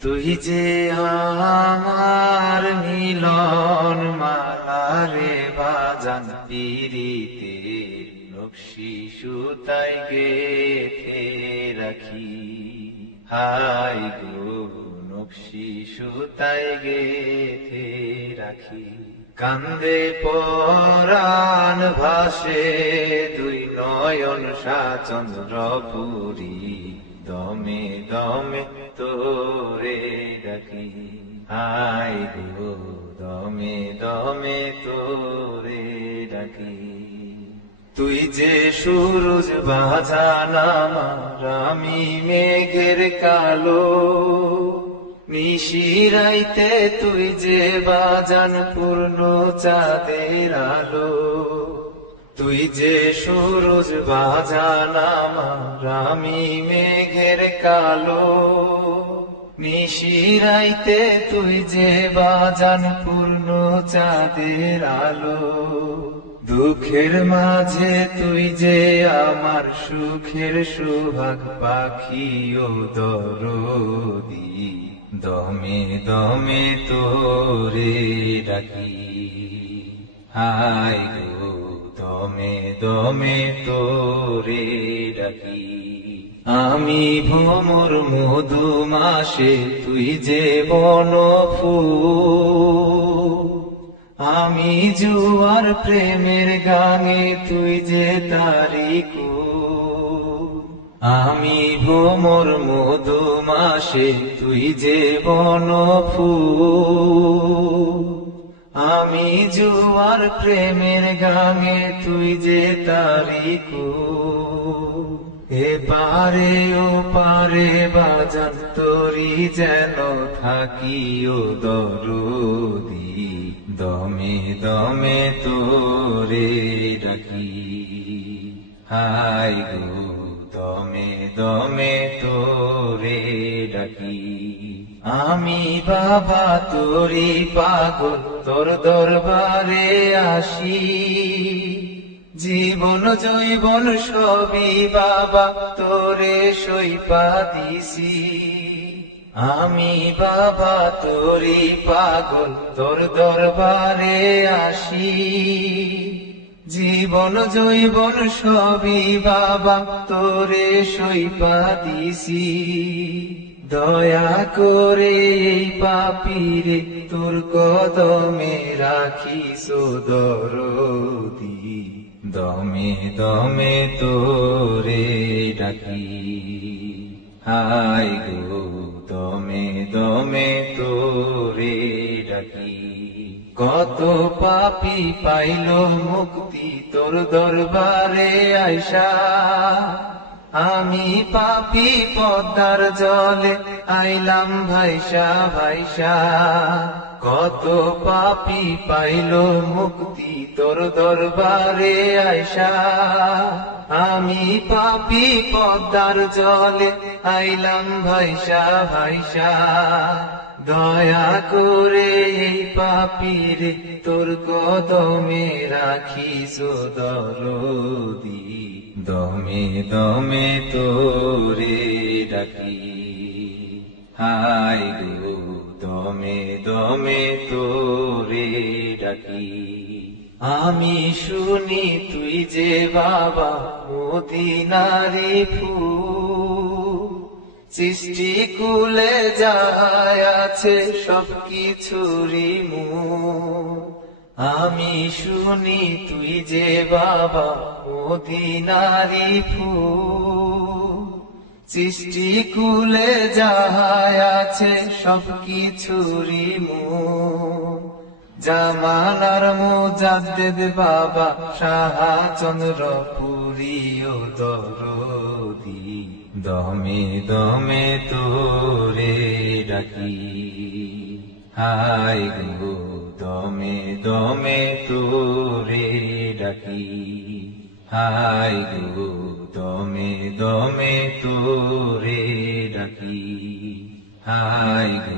তুই যে আমার মিলন মালা রে বাজান পিরিতের নকশি সুতায় গেথে রাখি। হাই গো নকশি সুতায় গেথে রাখি। কান্দে পরাণ ভাসে দুই নয়ন চন্দ্রপুরী, দমে দমে তোরে ডাকি। হাই গো দমে দমে তোরে ডাকি। তুই যে সুরজ বাজান আমার, আমি মেঘের কালো। নিশিরাইতে তুই যে বাজান পূর্ণ চাঁদের আলো। তুই যে সুরজ বাজান আমার, আমি মেঘের কালো। নিশিরাইতে তুই যে বাজান পূর্ণ চাঁদের আলো। দুঃখের মাঝে তুই যে আমার সুখের সোহাগ পাখি ও দরদি, দমে দমে তোরে ডাকি। হাই গো দমে দমে তোরে ডাকি। আমি ভ্রমর মধুমাসে তুই যে বনফুল। আমি জুয়ার প্রেমের গানে তুই যে তারিকুল। আমি ভ্রমর মধুমাসে তুই যে বনফুল। আমি জুয়ার প্রেমের গানে তুই যে তারিকুল। এ পারে ও পারে বাজান তোরি যেন থাকি ও দরদি, দমে দমে তোরে ডাকি। হাই গো দমে দমে তোরে ডাকি। আমি বাবা তোরি পাগল, তোর দরবারে আসি। জীবন জৈবন সবই বাবা তোরে সইপা দিছি। আমি বাবা তোরি পাগল, তোর দরবারে আসি। জীবন জৈবন সবই বাবা তোরে সইপা দিছি। দয়া করে এই পাপীরে তোর কদমে রাখিস দরদি, দমে দমে তোরে ডাকি। হাই গো দমে দমে তোরে ডাকি। কত পাপী পাইল মুক্তি তোর দরবারে আইসা। আমি পাপী পদ্মার জলে আইলাম ভাইসা ভাইসা। কত পাপী পাইল মুক্তি তোর দরবারে আইসা। আমি পাপী পদ্মার জলে আইলাম ভাইসা ভাইসা। দয়া করে এই পাপীরে তোর কদমে রাখিস দরদি, দমে দমে তোরে ডাকি। হাই গো দমে দমে তোরে ডাকি। আমি শুনি তুই যে বাবা মদিনারি ফুল। সৃষ্টি কুলে যায় আছে সবকিছুরি মূল। আমি শুনি তুই যে বাবা মদিনারি ফুল। সৃষ্টি কুলে যায় আছে সবকিছুরি মূল। জামানার মুজাদ্দেদ বাবা শাহ চন্দ্রপুরী ও দরদি, দমে দমে তোরে ডাকি। হাই গো দমে দমে তোরে ডাকি। হাই গো দমে দমে তোরে ডাকি। হাই গো